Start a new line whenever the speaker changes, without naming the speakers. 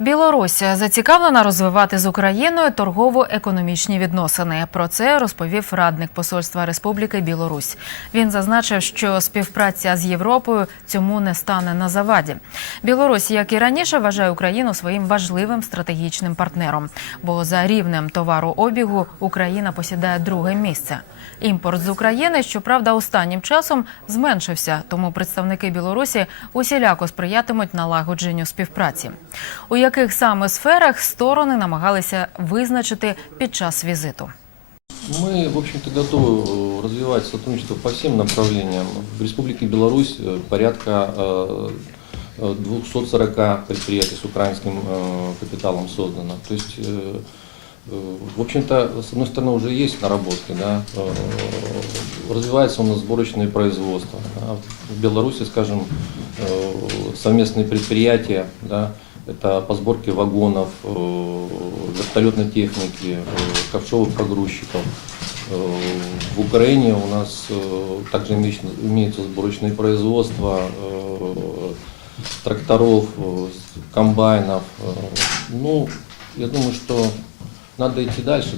Білорусь зацікавлена розвивати з Україною торгово-економічні відносини. Про це розповів радник посольства Республіки Білорусь. Він зазначив, що співпраця з Європою цьому не стане на заваді. Білорусь, як і раніше, вважає Україну своїм важливим стратегічним партнером, бо за рівнем товарообігу Україна посідає друге місце. Імпорт з України, щоправда, останнім часом зменшився, тому представники Білорусі усіляко сприятимуть налагодженню співпраці. У яких саме сферах сторони намагалися визначити під час візиту.
Мы, в общем-то, готовы э, развивать сотрудничество по всем направлениям. В Республике Беларусь э, порядка э, э, 240 предприятий с украинским э, капиталом создано. То есть, э, э, в общем-то, с одной стороны, уже есть наработки, да, э, развивается у нас сборочное производство. да. В Беларуси, скажем, э, совместные предприятия, да, это по сборке вагонов, э, вертолетной техники, э, ковшовых погрузчиков. Э, В Украине у нас также имеется имеется сборочное производство э, тракторов, комбайнов. Ну, я думаю, что надо идти дальше.